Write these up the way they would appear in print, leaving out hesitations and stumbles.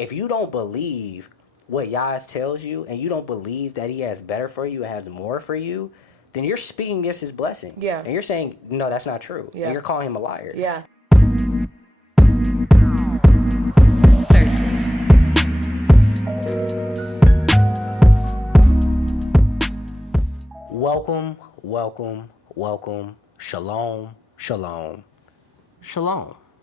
if you don't believe what Yah tells you, and you don't believe that He has better for you and has more for you, then you're speaking against His blessing. Yeah. And you're saying, no, that's not true. Yeah. And you're calling Him a liar. Yeah. Welcome. Shalom.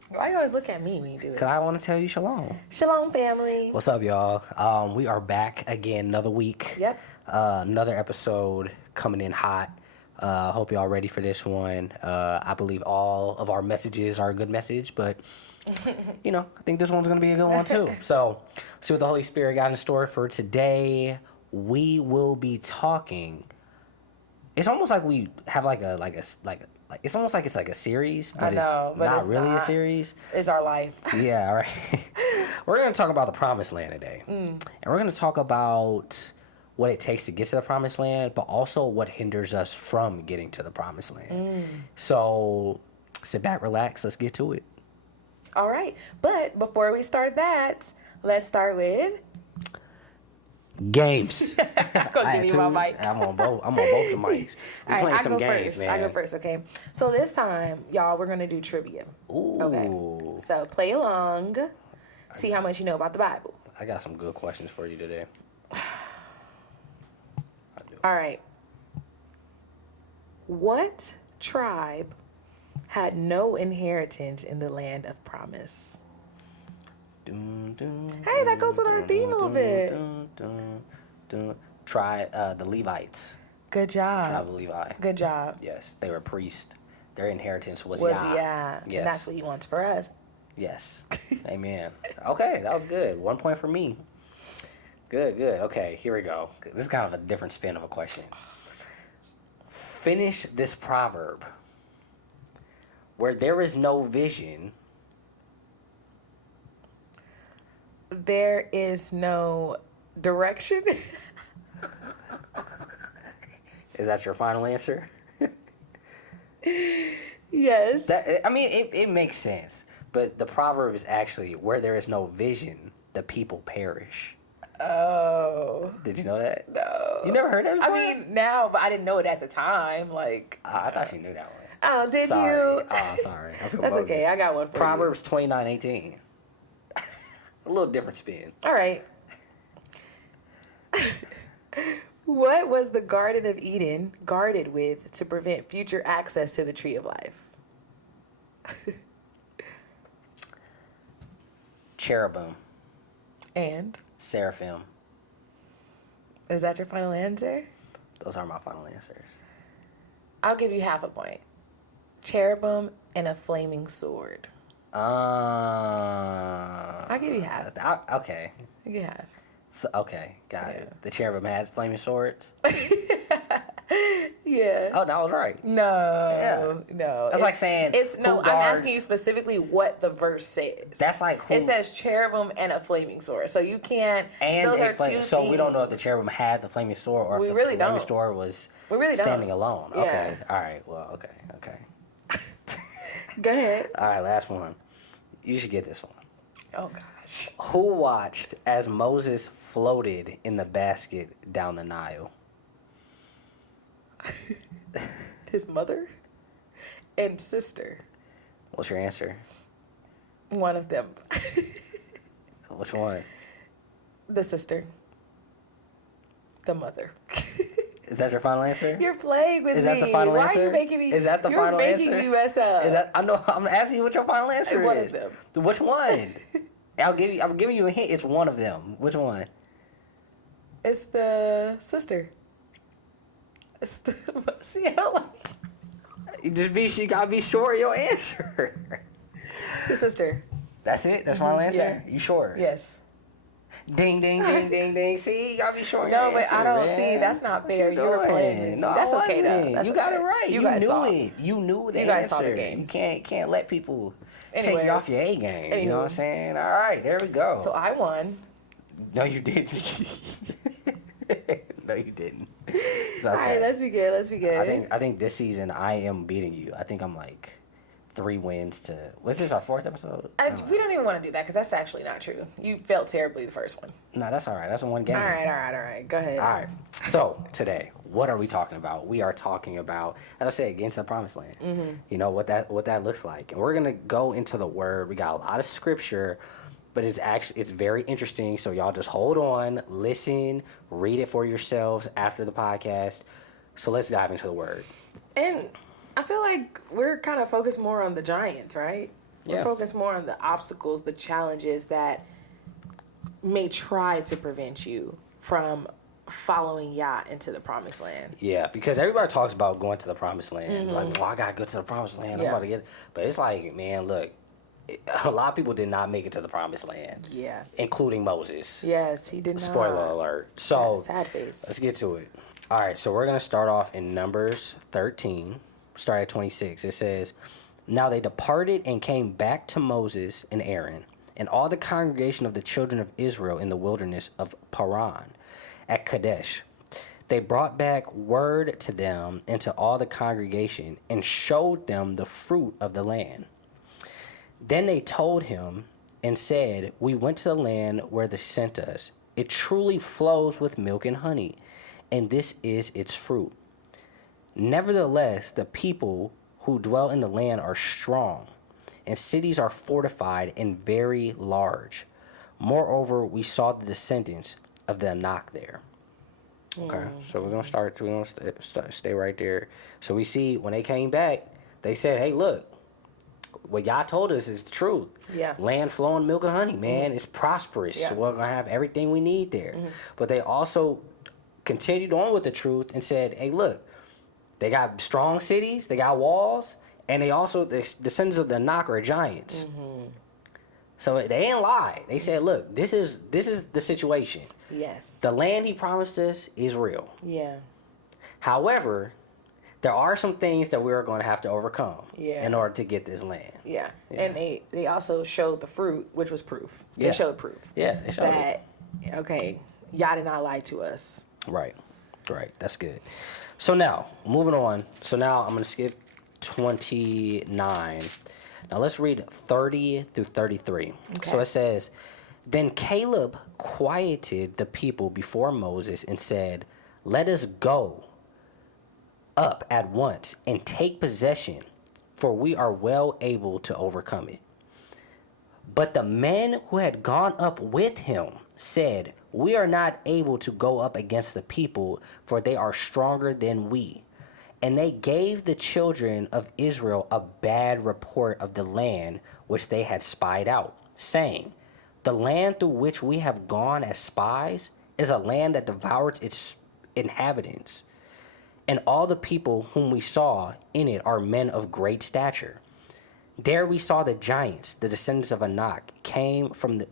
Why you always look at me when you do it? Because I want to tell you shalom. Shalom, family. What's up, y'all? We are back again, another week. Yep. Another episode coming in hot. Hope y'all ready for this one. I believe all of our messages are a good message, but, I think this one's going to be a good one, too. So, see what the Holy Spirit got in store for today. We will be talking. It's almost like we have it's almost like it's like a series, but it's not really a series. It's our life. Yeah, all right. We're going to talk about the Promised Land today. And we're going to talk about what it takes to get to the Promised Land, but also what hinders us from getting to the Promised Land. So sit back, relax, let's get to it. All right. But before we start that, let's start with... games. Go give me my mic. I'm on both the mics. We're playing some games, man. I go first, okay? So this time, y'all, we're going to do trivia. Ooh. Okay. So play along. See how much you know about the Bible. I got some good questions for you today. All right. What tribe had no inheritance in the land of promise? Hey, that goes with our theme a little bit. Try the Levites. Good job. Tribe of Levi. Good job. Yes, they were priests. Their inheritance was Yah. Yes. And that's what He wants for us. Yes. Amen. Okay, that was good. 1 point for me. Good. Okay, here we go. This is kind of a different spin of a question. Finish this proverb. Where there is no vision, there is no direction. Is that your final answer? Yes. It makes sense. But the proverb is actually, where there is no vision, the people perish. Oh. Did you know that? No. You never heard that before? I mean, now, but I didn't know it at the time. Like. I thought you knew that one. Oh, did Sorry. you? Oh, sorry. I feel That's bogus. okay. I got one for Proverbs 29:18. A little different spin. All right. What was the Garden of Eden guarded with to prevent future access to the tree of life? Cherubim. And? Seraphim. Is that your final answer? Those are my final answers. I'll give you half a point. Cherubim and a flaming sword. I'll give you half. Okay. I'll give you half. So, okay, got it. The cherubim had flaming swords? Yeah. Oh, that was right. No. That's like saying... I'm asking you specifically what the verse says. That's like who... It says cherubim and a flaming sword. So you can't... And those a are flaming... two So things. we don't know if the cherubim had the flaming sword or if the flaming sword was standing alone. Yeah. Okay. All right. Well, okay. Go ahead. All right, last one. You should get this one. Oh, gosh. Who watched as Moses floated in the basket down the Nile? His mother and sister. What's your answer? One of them. Which one? The sister. The mother. Is that your final answer? You're playing with me. Is that the final answer? Why are you making me? Is that the final answer? You're making me mess up. Is that? I know. I'm asking you what your final answer is. One of them. Which one? I'm giving you a hint. It's one of them. Which one? It's the sister. It's the... See how You gotta be sure of your answer. The sister. That's it? That's final answer? Yeah. You sure? Yes. Ding, ding, ding, ding, ding. See, you gotta be sure. No, but I don't see. That's not fair. You were playing with me. No, that's okay though. That's you got it right. You knew saw it. You knew the You guys answer. saw the games. You can't let people take Anyways. you off your A game. You know what I'm saying? All right, there we go. So I won. No, you didn't. No, you didn't. It's okay. All right, let's be good. I think this season I am beating you. I think I'm like 3 wins to. Was this our 4th episode? We don't even want to do that because that's actually not true. You failed terribly the first one. No, that's all right. That's one game. All right. Go ahead. All right. So today, what are we talking about? We are talking about, as I said, getting to the promised land. Mm-hmm. You know what that looks like, and we're gonna go into the word. We got a lot of scripture, but it's very interesting. So y'all just hold on, listen, read it for yourselves after the podcast. So let's dive into the word. And I feel like we're kind of focused more on the giants, right? We're focused more on the obstacles, the challenges that may try to prevent you from following Yah into the promised land. Yeah, because everybody talks about going to the promised land. Like, I gotta go to the promised land. I'm about to get it. But it's like, man, look, a lot of people did not make it to the promised land. Yeah. Including Moses. Yes, he did not. Spoiler alert. So, sad face. Let's get to it. All right, so we're going to start off in Numbers 13, start at 26. It says, "Now they departed and came back to Moses and Aaron, and all the congregation of the children of Israel in the wilderness of Paran, at Kadesh. They brought back word to them and to all the congregation, and showed them the fruit of the land. Then they told him and said, 'We went to the land where they sent us. It truly flows with milk and honey, and this is its fruit. Nevertheless, the people who dwell in the land are strong, and cities are fortified and very large. Moreover, we saw the descendants of the Anak there.'" Okay, so we're gonna stay right there. So we see when they came back, they said, "Hey, look, what y'all told us is the truth. Yeah. Land flowing milk and honey, man. It's prosperous. Yeah. So we're gonna have everything we need there." But they also continued on with the truth and said, "Hey, look, they got strong cities, they got walls, and they also the descendants of the Anak are giants." So they didn't lie. They said, "Look, this is the situation. Yes. The land he promised us is real. Yeah. However, there are some things that we're going to have to overcome Yeah. in order to get this land." Yeah. And they also showed the fruit, which was proof. Yeah. They showed proof. Yeah, they showed that, okay, Yah did not lie to us. Right. That's good. So now, moving on. So now I'm going to skip 29. Now let's read 30 through 33. Okay. So it says, "Then Caleb quieted the people before Moses and said, 'Let us go up at once and take possession, for we are well able to overcome it.' But the men who had gone up with him said, 'We are not able to go up against the people, for they are stronger than we.' And they gave the children of Israel a bad report of the land which they had spied out, saying, 'The land through which we have gone as spies is a land that devours its inhabitants. And all the people whom we saw in it are men of great stature. There we saw the giants, the descendants of Anak, came from the...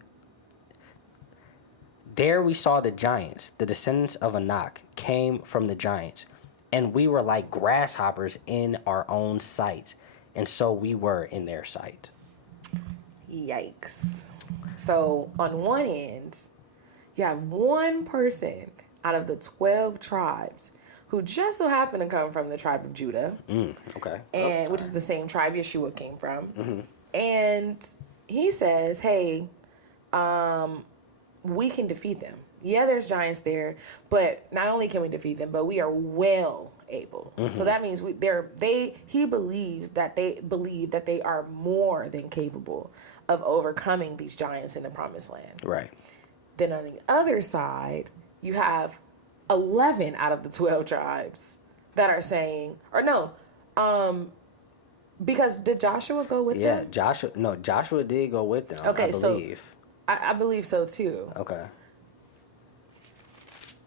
There we saw the giants, the descendants of Anak, came from the giants, and we were like grasshoppers in our own sight, and so we were in their sight.'" Yikes. So on one end, you have one person out of the 12 tribes who just so happened to come from the tribe of Judah, Okay. and which is the same tribe Yeshua came from. And he says, "Hey, we can defeat them. Yeah, there's giants there, but not only can we defeat them, but we are well able." So that means he believes that they believe that they are more than capable of overcoming these giants in the promised land. Right. Then on the other side, you have 11 out of the 12 tribes that are saying, or no, because did Joshua go with them? Joshua did go with them, Okay, I believe. I believe so too. Okay.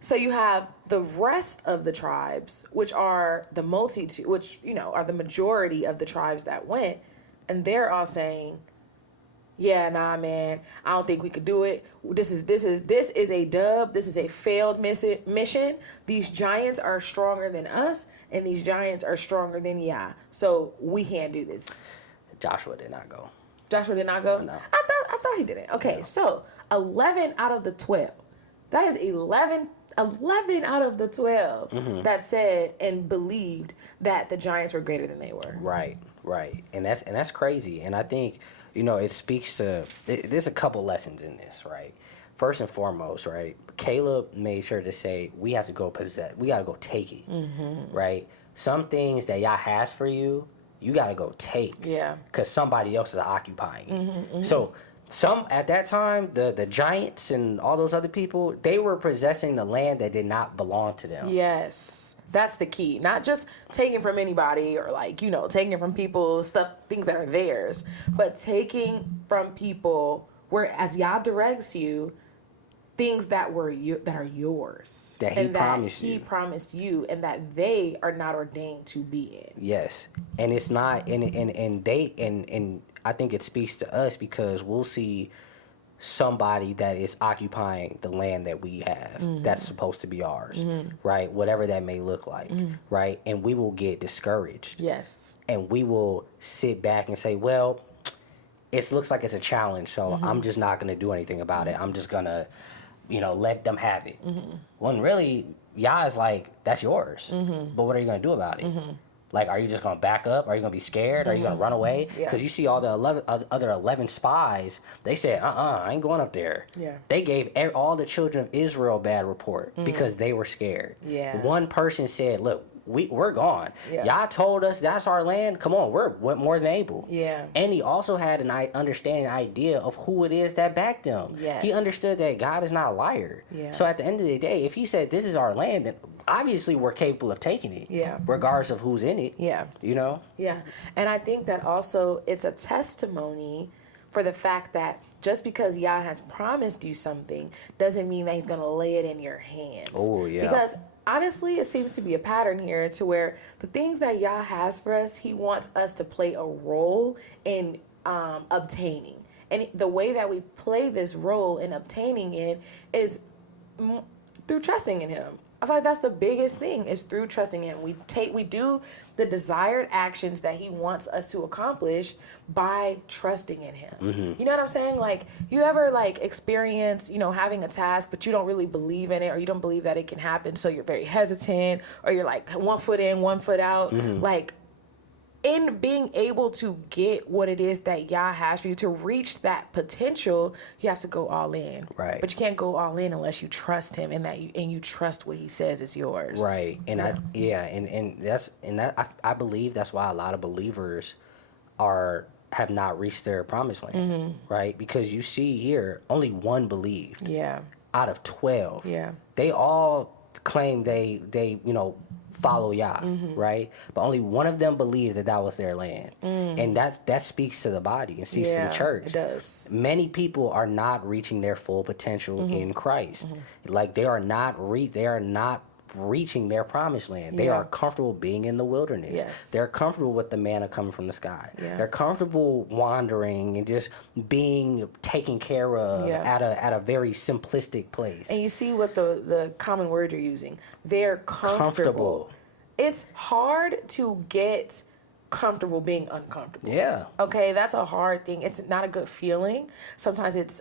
So you have the rest of the tribes, which are the multitude, which, are the majority of the tribes that went, and they're all saying, "Yeah, nah, man, I don't think we could do it. This is a dub. This is a failed mission. These giants are stronger than us, and these giants are stronger than Yah. So we can't do this." Joshua did not go. Joshua did not go? No. I thought he didn't. Okay, no. So 11 out of the 12. That is 11 out of the 12 that said and believed that the giants were greater than they were. Right. Right. And that's crazy. And I think, you know, it speaks to there's a couple lessons in this, right? First and foremost, right? Caleb made sure to say we have to go we got to go take it. Right? Some things that Yah has for you, you got to go take. Yeah. Cuz somebody else is occupying it. So at that time, the giants and all those other people, they were possessing the land that did not belong to them. Yes. That's the key. Not just taking from anybody or like, you know, taking it from people, things that are theirs, but taking from people where as Yah directs you, things that are yours. That he promised you. He promised you and that they are not ordained to be in. Yes. And it's not and I think it speaks to us because we'll see somebody that is occupying the land that we have that's supposed to be ours, right? Whatever that may look like, right? And we will get discouraged. Yes. And we will sit back and say, well, it looks like it's a challenge, so I'm just not going to do anything about it. I'm just going to, you know, let them have it. When really, Yah is like, that's yours. But what are you going to do about it? Like, are you just going to back up? Are you going to be scared? Are you going to run away? Because you see all the other 11 spies, they said, I ain't going up there. Yeah. They gave all the children of Israel a bad report because they were scared. Yeah. One person said, look, we're gone. Yeah. Yah told us that's our land. Come on, we're more than able. Yeah. And he also had an idea of who it is that backed them. Yes. He understood that God is not a liar. Yeah. So at the end of the day, if he said this is our land, then obviously we're capable of taking it. Yeah. Regardless of who's in it. Yeah. You know? Yeah. And I think that also it's a testimony for the fact that just because Yah has promised you something doesn't mean that he's going to lay it in your hands. Oh, yeah. Because honestly, it seems to be a pattern here to where the things that Yah has for us, he wants us to play a role in obtaining. And the way that we play this role in obtaining it is through trusting in him. I feel like that's the biggest thing is through trusting him. We do the desired actions that he wants us to accomplish by trusting in him. You know what I'm saying? Like, you ever like experience, you know, having a task, but you don't really believe in it, or you don't believe that it can happen, so you're very hesitant, or you're like 1 foot in, 1 foot out. Like, in being able to get what it is that Yah has for you, to reach that potential, you have to go all in. Right. But you can't go all in unless you trust him and you trust what he says is yours. Right. And I believe that's why a lot of believers have not reached their promised land. Right? Because you see here, only one believed. Yeah. Out of 12. Yeah. They all claim they you know, follow Yah, right? But only one of them believed that was their land. And that speaks to the body and speaks to the church. It does. Many people are not reaching their full potential in Christ. Like they are not reaching their promised land. They are comfortable being in the wilderness. Yes. They're comfortable with the manna coming from the sky. Yeah. They're comfortable wandering and just being taken care of at a very simplistic place. And you see what the common word you're using. They're comfortable. It's hard to get comfortable being uncomfortable. Yeah. Okay, that's a hard thing. It's not a good feeling. Sometimes it's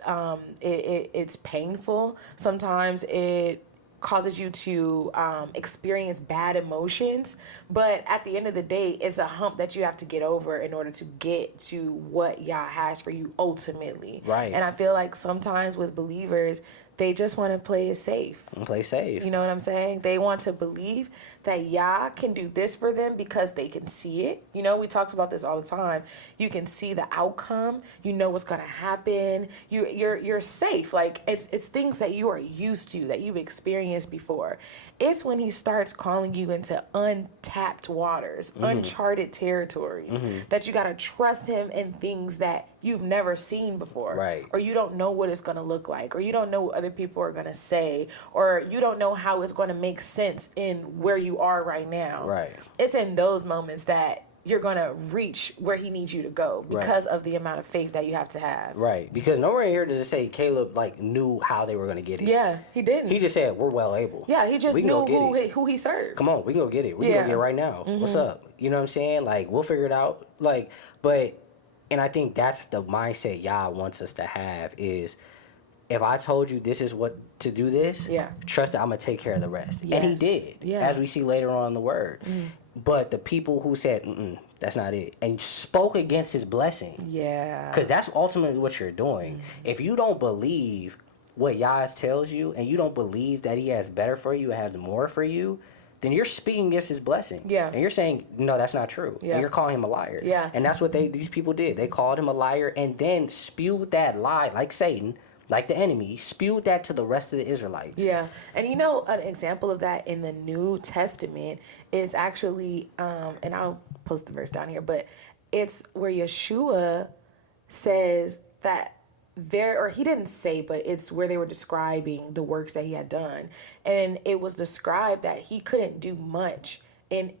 it's painful. Sometimes it causes you to experience bad emotions, but at the end of the day, it's a hump that you have to get over in order to get to what Yah has for you ultimately. Right. And I feel like sometimes with believers, they just want to play it safe. Play safe. You know what I'm saying? They want to believe that Yah can do this for them because they can see it. You know, we talked about this all the time. You can see the outcome. You know what's going to happen. You're safe. Like it's things that you are used to, that you've experienced before. It's when he starts calling you into untapped waters, uncharted territories, that you got to trust him in things that you've never seen before. Right. Or you don't know what it's going to look like, or you don't know what other people are going to say, or you don't know how it's going to make sense in where you are right now. Right. It's in those moments that you're going to reach where he needs you to go because of the amount of faith that you have to have. Right. Because nowhere in here does it say Caleb like knew how they were going to get it. Yeah, he didn't. He just said we're well able. Yeah, he just knew who he served. Come on, we can go get it. We can go get it right now. What's up? You know what I'm saying? Like we'll figure it out. And I think that's the mindset Yah wants us to have is if I told you this is what to do this, trust that I'm going to take care of the rest. Yes. And he did, as we see later on in the word. But the people who said, that's not it, and spoke against his blessing. Yeah. Because that's ultimately what you're doing. If you don't believe what Yah tells you, and you don't believe that he has better for you and has more for you, then you're speaking against his blessing. Yeah. And you're saying, no, that's not true. Yeah. And you're calling him a liar. Yeah. And that's what these people did. They called him a liar and then spewed that lie, like Satan, like the enemy, spewed that to the rest of the Israelites. Yeah. And an example of that in the New Testament is actually, and I'll post the verse down here, but it's where Yeshua says that he didn't say, but it's where they were describing the works that he had done. And it was described that he couldn't do much in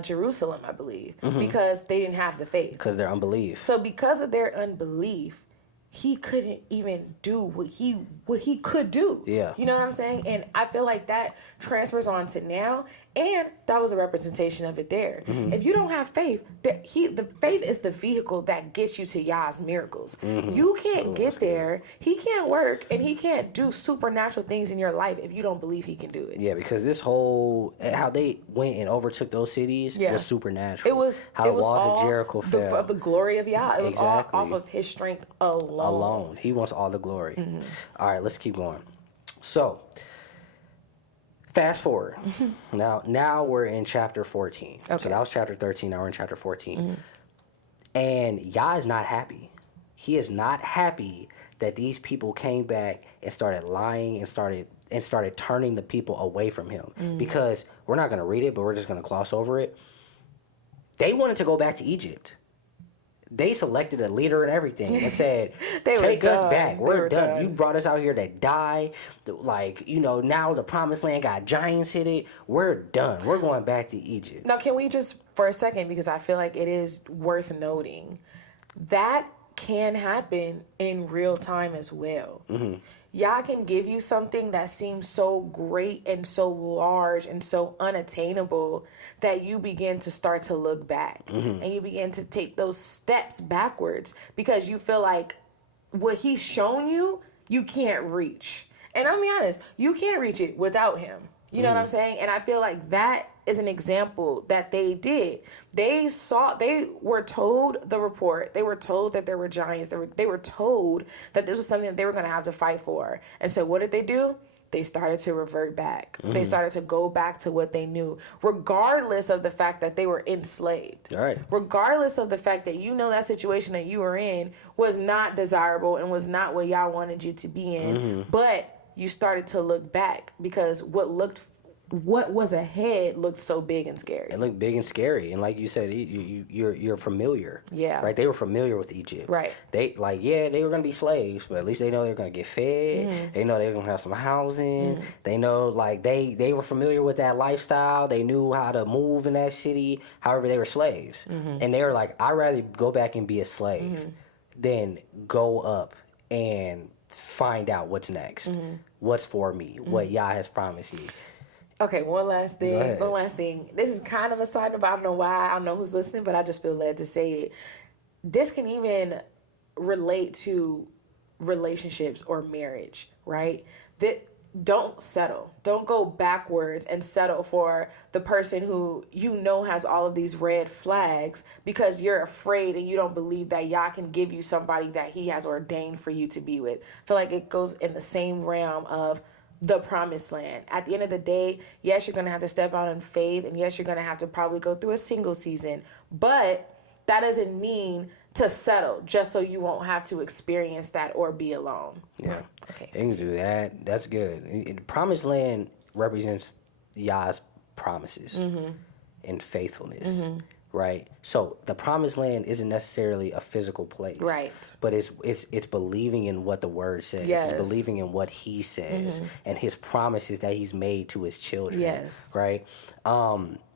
Jerusalem, I believe, because they didn't have the faith. Because of their unbelief. So because of their unbelief, he couldn't even do what he could do. Yeah. You know what I'm saying? And I feel like that transfers on to now, and that was a representation of it there. If you don't have faith, the faith is the vehicle that gets you to Yah's miracles. You can't get there. He can't work, and he can't do supernatural things in your life if you don't believe he can do it. Yeah, because this whole how they went and overtook those cities was supernatural. It was how it the was walls all of Jericho fell. of the glory of Yah. It was all Exactly. off of his strength alone. He wants all the glory. All right, let's keep going. So, fast forward. Now we're in chapter 14. Okay. So that was chapter 13. Now we're in chapter 14. And Yah is not happy. He is not happy that these people came back and started lying and started turning the people away from him. Because we're not going to read it, but we're just going to gloss over it. They wanted to go back to Egypt. They selected a leader and everything and said, take us back. We're done. You brought us out here to die. Like, now the promised land got giants hit it. We're done. We're going back to Egypt. Now, can we just, for a second, because I feel like it is worth noting, that can happen in real time as well. Yah can give you something that seems so great and so large and so unattainable that you begin to start to look back and you begin to take those steps backwards because you feel like what he's shown you, you can't reach. And I'll be honest, you can't reach it without him. You know what I'm saying? And I feel like that is an example that they did. They were told the report. They were told that there were giants. They were told that this was something that they were going to have to fight for. And so what did they do? They started to revert back. They started to go back to what they knew, regardless of the fact that they were enslaved. All right. Regardless of the fact that that situation that you were in was not desirable and was not what y'all wanted you to be in. But you started to look back because what was ahead looked so big and scary. It looked big and scary, and like you said, you're familiar. Yeah. Right. They were familiar with Egypt. Right. They they were gonna be slaves, but at least they know they're gonna get fed. They know they're gonna have some housing. They know they were familiar with that lifestyle. They knew how to move in that city. However, they were slaves, and they were like, I'd rather go back and be a slave than go up and find out what's next, what's for me, what Yah has promised you. Okay, one last thing. This is kind of a side note, but I don't know why. I don't know who's listening, but I just feel led to say it. This can even relate to relationships or marriage, right? Don't settle. Don't go backwards and settle for the person who has all of these red flags because you're afraid and you don't believe that Yah can give you somebody that he has ordained for you to be with. I feel like it goes in the same realm of the promised land. At the end of the day, yes, you're going to have to step out in faith, and yes, you're going to have to probably go through a single season, but that doesn't mean to settle just so you won't have to experience that or be alone. Yeah. Okay. You can do that. That's good. The promised land represents Yah's promises and faithfulness. Right. So the promised land isn't necessarily a physical place. Right. But it's believing in what the word says. Yes. It's believing in what he says and his promises that he's made to his children. Yes. Right.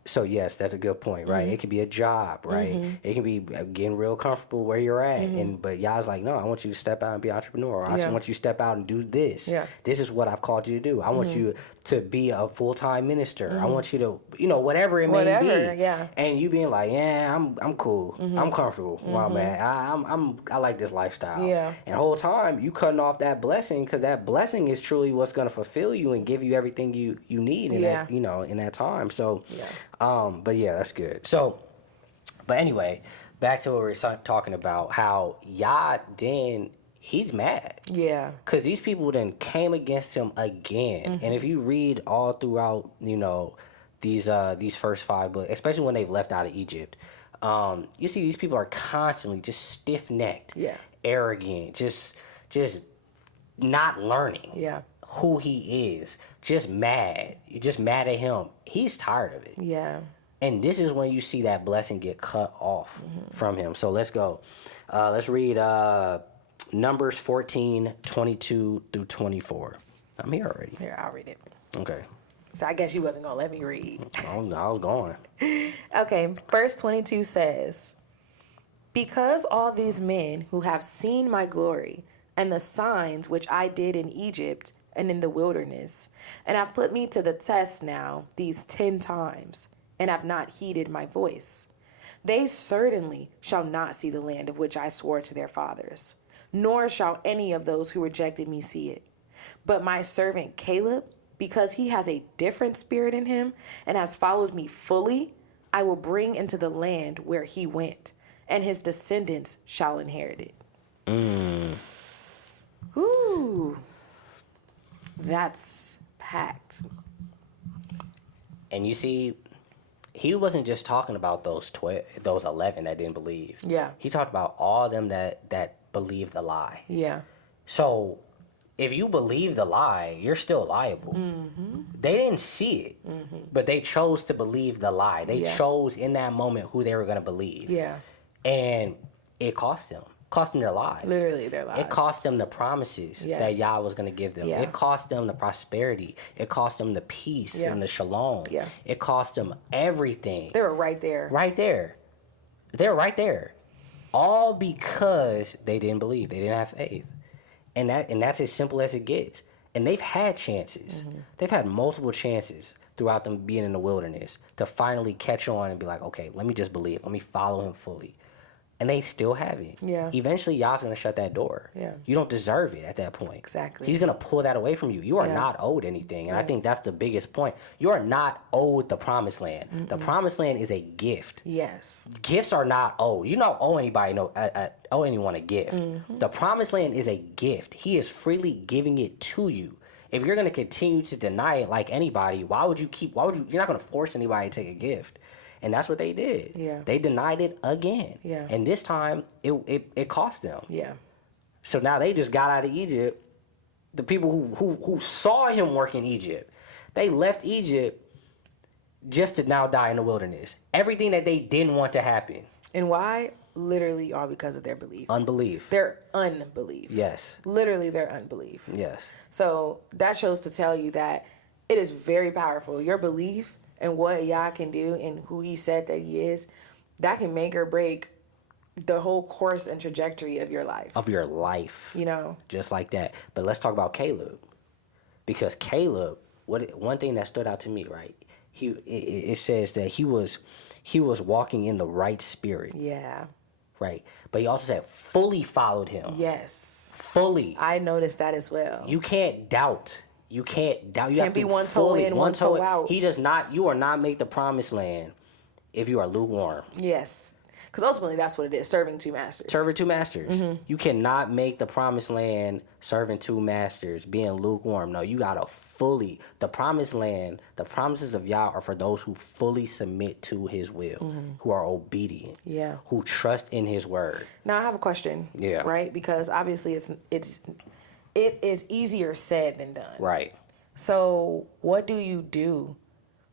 So yes, that's a good point, right? It could be a job, right? It can be getting real comfortable where you're at, and but Yah's like, no, I want you to step out and be an entrepreneur. Or I Yeah. want you to step out and do this. Yeah. This is what I've called you to do. I want you to be a full-time minister. I want you to, you know, whatever it may be. Yeah. And you being like, yeah, I'm cool. I'm comfortable where I'm at. I like this lifestyle. Yeah. And the whole time you cutting off that blessing, because that blessing is truly what's going to fulfill you and give you everything you need in that, you know, in that time. So but yeah, that's good. So, but anyway, back to what we were talking about, how Yah then, he's mad. Yeah. Because these people then came against him again. And if you read all throughout, you know, these first 5 books, especially when they've left out of Egypt, you see these people are constantly just stiff-necked, arrogant, just not learning who he is, just mad. You're just mad at him. He's tired of it. Yeah. And this is when you see that blessing get cut off from him. So let's go. Let's read Numbers 14:22 through 24. I'm here already. Here, I'll read it. Okay. So I guess you wasn't going to let me read. I was going. Okay, verse 22 says, because all these men who have seen my glory and the signs which I did in Egypt and in the wilderness, and have put me to the test now these 10 times, and have not heeded my voice, they certainly shall not see the land of which I swore to their fathers, nor shall any of those who rejected me see it. But my servant Caleb, because he has a different spirit in him and has followed me fully, I will bring into the land where he went, and his descendants shall inherit it. Ooh, that's packed. And you see, he wasn't just talking about those 11 that didn't believe. Yeah. He talked about all of them that believed the lie. Yeah. So if you believe the lie, you're still liable. They didn't see it, but they chose to believe the lie. They chose in that moment who they were going to believe. Yeah. And it cost them. Cost them their lives. Literally their lives. It cost them the promises that Yah was going to give them. Yeah. It cost them the prosperity. It cost them the peace and the shalom. Yeah. It cost them everything. They were right there. Right there. They're right there. All because they didn't believe. They didn't have faith. And that's as simple as it gets. And they've had chances. They've had multiple chances throughout them being in the wilderness to finally catch on and be like, okay, let me just believe. Let me follow him fully. And they still haven't. Yeah. Eventually, Yah's going to shut that door. Yeah. You don't deserve it at that point. Exactly. He's going to pull that away from you. You are not owed anything. And I think that's the biggest point. You are not owed the promised land. The promised land is a gift. Yes. Gifts are not owed. You don't owe anybody owe anyone a gift. The promised land is a gift. He is freely giving it to you. If you're going to continue to deny it like anybody, you're not going to force anybody to take a gift. And that's what they did. Yeah. They denied it again. Yeah. And this time, it cost them. Yeah. So now they just got out of Egypt. The people who saw him work in Egypt, they left Egypt just to now die in the wilderness. Everything that they didn't want to happen. And why? Literally all because of their belief. Unbelief. Their unbelief. Yes. Literally their unbelief. Yes. So that shows to tell you that it is very powerful. Your belief and what Yah can do and who he said that he is, that can make or break the whole course and trajectory of your life. Of your life. You know? Just like that. But let's talk about Caleb. Because Caleb, one thing that stood out to me, right? It says that he was walking in the right spirit. Yeah. Right. But he also said fully followed him. Yes. Fully. I noticed that as well. You can't doubt. You can't doubt. You Can't have be to one toe in, one toe out. He does not. You are not make the promised land if you are lukewarm. Yes. Because ultimately that's what it is, serving two masters. Serving two masters. You cannot make the promised land serving two masters, being lukewarm. No, you got to fully. The promised land, the promises of Yah are for those who fully submit to his will, who are obedient, who trust in his word. Now I have a question. Yeah. Right? Because obviously it is easier said than done. Right. So what do you do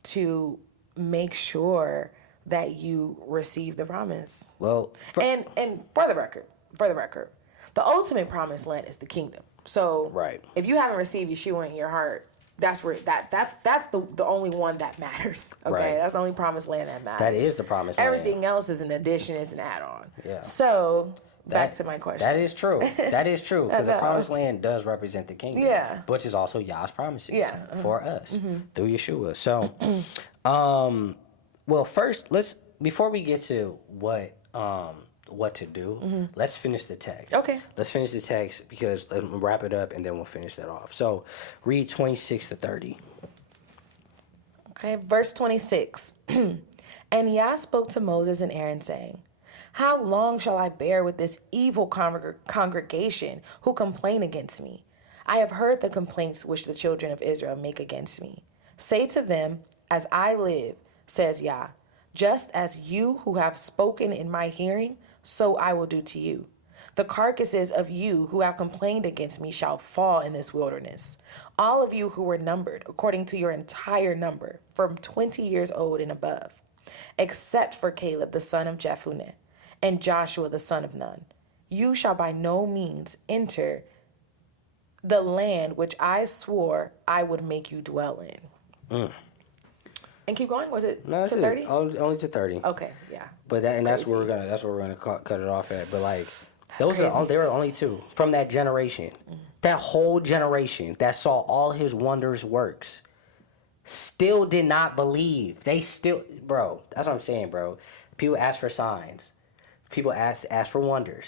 to make sure that you receive the promise? Well, and for the record, the ultimate promised land is the kingdom. So right. if you haven't received Yeshua in your heart, that's where that's the only one that matters. Okay, Right. that's the only promised land that matters. That is the promised land. Everything else is an addition, is an add-on. Yeah. So back to my question. That is true. That is true, because the promised land does represent the kingdom. Yeah. Which is also Yah's promises. Yeah. For us through Yeshua. So, well, first before we get to what to do, let's finish the text. Okay. Let's finish the text, because let's wrap it up and then we'll finish that off. So read 26 to 30. Okay, verse 26. And Yah spoke to Moses and Aaron, saying, how long shall I bear with this evil congregation who complain against me? I have heard the complaints which the children of Israel make against me. Say to them, as I live, says Yah, just as you who have spoken in my hearing, so I will do to you. The carcasses of you who have complained against me shall fall in this wilderness. All of you who were numbered according to your entire number, from 20 years old and above, except for Caleb the son of Jephunneh, and Joshua the son of Nun. You shall by no means enter the land which I swore I would make you dwell in. And keep going. Was it No, to 30? Only to 30. Okay, yeah. But that's where we're gonna cut it off at. But like, they were only two from that generation. That whole generation that saw all his wonders works still did not believe. They still, bro. That's what I'm saying, bro. People ask for signs. People ask for wonders.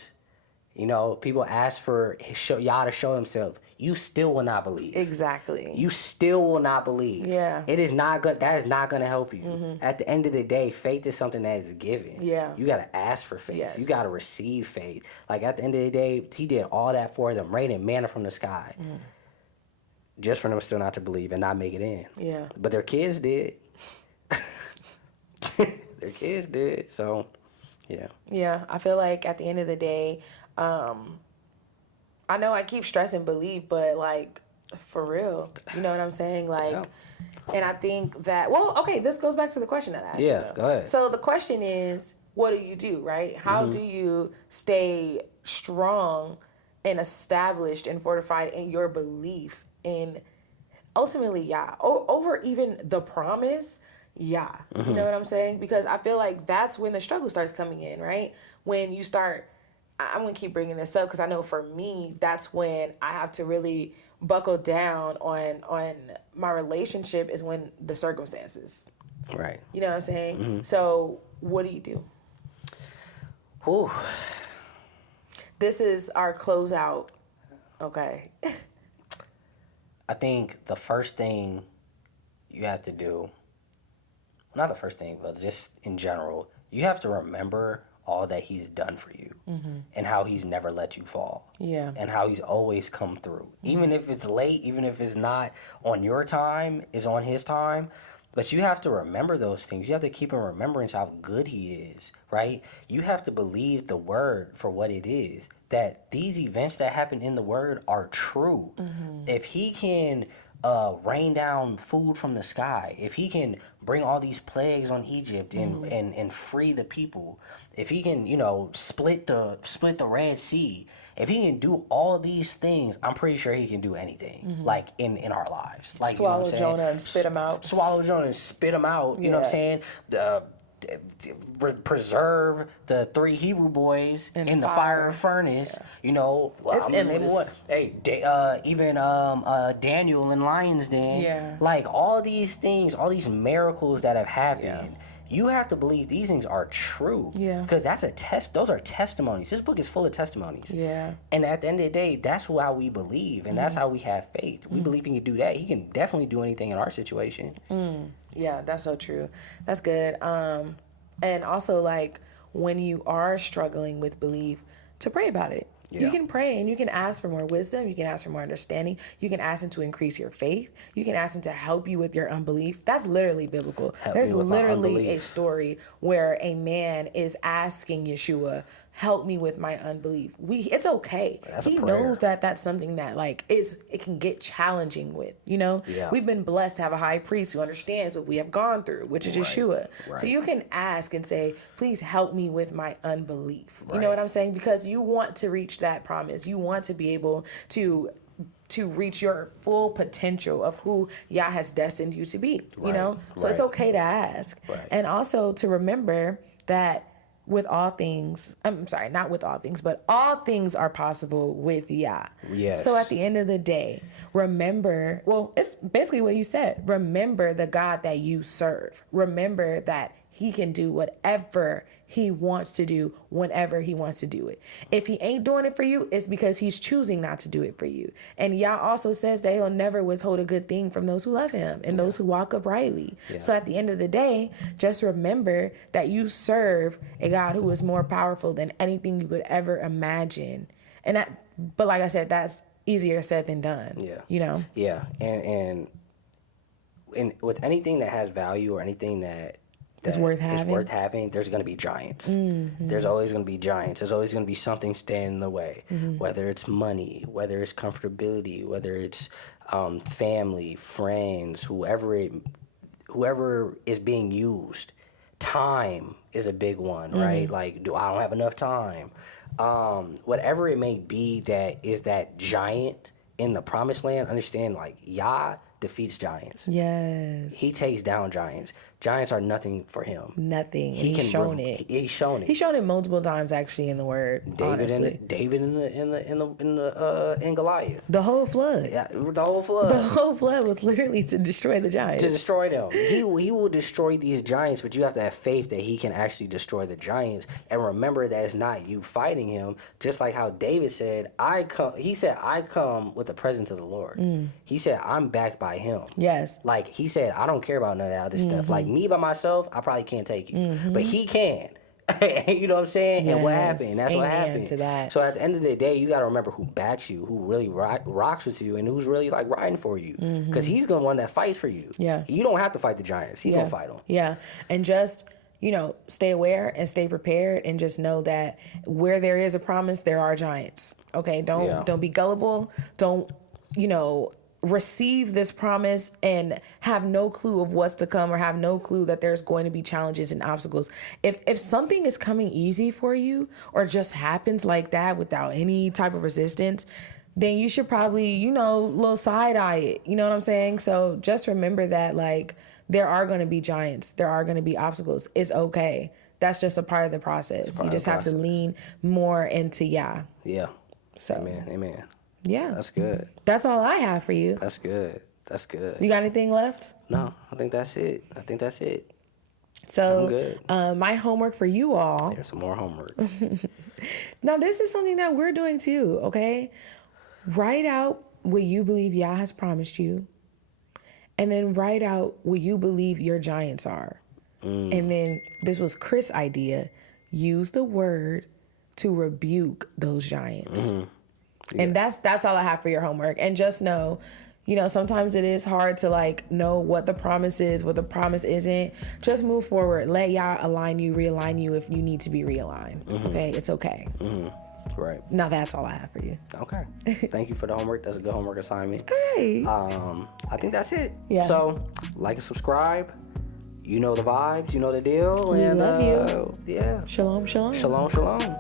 You know, people ask for Yah to show himself. You still will not believe. Exactly. You still will not believe. Yeah. It is not good. That is not going to help you. At the end of the day, faith is something that is given. Yeah. You got to ask for faith. Yes. You got to receive faith. Like, at the end of the day, he did all that for them, raining manna from the sky. Just for them still not to believe and not make it in. Yeah. But their kids did. Their kids did. So, yeah. Yeah, I feel like at the end of the day, I know I keep stressing belief, but like, for real, you know what I'm saying? Like, and I think that, well, okay, this goes back to the question that I asked you. Yeah, go ahead. So the question is, what do you do, right? How do you stay strong and established and fortified in your belief in ultimately Yah, over even the promise, Yah. You know what I'm saying? Because I feel like that's when the struggle starts coming in, right? When you start, I'm going to keep bringing this up because I know for me, that's when I have to really buckle down on my relationship, is when the circumstances. Right. You know what I'm saying? So what do you do? Whew. This is our closeout. Okay. I think the first thing you have to do, not the first thing, but just in general, you have to remember all that he's done for you and how he's never let you fall. Yeah. And how he's always come through. Even if it's late, even if it's not on your time, it's on his time. But you have to remember those things. You have to keep in remembrance how good he is, right? You have to believe the word for what it is. That these events that happen in the word are true. If he can rain down food from the sky, if he can bring all these plagues on Egypt and free the people, if he can, split the Red Sea, if he can do all these things, I'm pretty sure he can do anything, like in our lives. Like, swallow Jonah and spit him out. Swallow Jonah and spit him out. You know what I'm saying? Preserve the 3 Hebrew boys in the fire furnace. Well, It's endless. Even Daniel in Lion's Den. Yeah. Like, all these things, all these miracles that have happened. You have to believe these things are true. Yeah. Because that's a test. Those are testimonies. This book is full of testimonies. Yeah. And at the end of the day, that's how we believe, and that's how we have faith. We believe he can do that. He can definitely do anything in our situation. Yeah, that's so true. That's good. And also, like, when you are struggling with belief, to pray about it. You can pray and you can ask for more wisdom. You can ask for more understanding. You can ask him to increase your faith. You can ask him to help you with your unbelief. That's literally biblical. There's literally a story where a man is asking Yeshua, help me with my unbelief. It's okay. He knows that that's something that it can get challenging with, Yeah. We've been blessed to have a high priest who understands what we have gone through, which is Yeshua. Right. So you can ask and say, please help me with my unbelief. You know what I'm saying? Because you want to reach that promise. You want to be able to to reach your full potential of who Yah has destined you to be, you know? So it's okay to ask. Right. And also to remember that with all things, I'm sorry, not with all things, but all things are possible with Yah. Yes. So at the end of the day, remember, well, it's basically what you said. Remember the God that you serve. Remember that he can do whatever he wants to do whenever he wants to do it. If he ain't doing it for you, it's because he's choosing not to do it for you. And Yah also says that he'll never withhold a good thing from those who love him and those who walk uprightly. Yeah. So at the end of the day, just remember that you serve a God who is more powerful than anything you could ever imagine. And that, but like I said, that's easier said than done. Yeah. You know? Yeah. And with anything that has value or anything that is worth having, there's going to be giants. Mm-hmm. There's always going to be giants. There's always going to be something standing in the way, whether it's money, whether it's comfortability, whether it's family, friends, whoever is being used. Time is a big one, right? Like, I don't have enough time. Whatever it may be that is that giant in the promised land, understand, like, Yah defeats giants. Yes. He takes down giants. Giants are nothing for him. Nothing. He's shown it. He's shown it. He's shown it multiple times actually in the word. David in Goliath. The whole flood. Yeah, the whole flood. The whole flood was literally to destroy the giants. To destroy them. He will destroy these giants, but you have to have faith that he can actually destroy the giants. And remember that it's not you fighting him. Just like how David said, I come with the presence of the Lord. He said, I'm backed by him. Yes. Like he said, I don't care about none of that other stuff. Like me by myself, I probably can't take you. But he can. You know what I'm saying? Yes. And what happened? That's what happened. To that. So at the end of the day, you got to remember who backs you, who really rocks with you, and who's really like riding for you. Because he's the one that fights for you. Yeah. You don't have to fight the giants. He's going to fight them. Yeah. And just, stay aware and stay prepared and just know that where there is a promise, there are giants. Okay? Don't be gullible. Don't, receive this promise and have no clue of what's to come or have no clue that there's going to be challenges and obstacles. If something is coming easy for you or just happens like that without any type of resistance, then you should probably, little side eye it. You know what I'm saying? So just remember that, like, there are going to be giants. There are going to be obstacles. It's okay. That's just a part of the process. You just have to lean more into Yah. Yeah. So, Amen. Yeah. That's good. That's all I have for you. That's good. You got anything left? No, I think that's it. So, I'm good. My homework for you all. There's some more homework. Now, this is something that we're doing too, okay? Write out what you believe Yah has promised you. And then write out what you believe your giants are. And then, this was Chris' idea, use the word to rebuke those giants. Yeah. And that's all I have for your homework. And just know, sometimes it is hard to know what the promise is, what the promise isn't. Just move forward. Let Yah align you, realign you if you need to be realigned. Okay? It's okay. Right. Now that's all I have for you. Okay. Thank you for the homework. That's a good homework assignment. Hey. I think that's it. Yeah. So, like and subscribe. You know the vibes. You know the deal. We and love you. Yeah. Shalom, shalom. Shalom, shalom.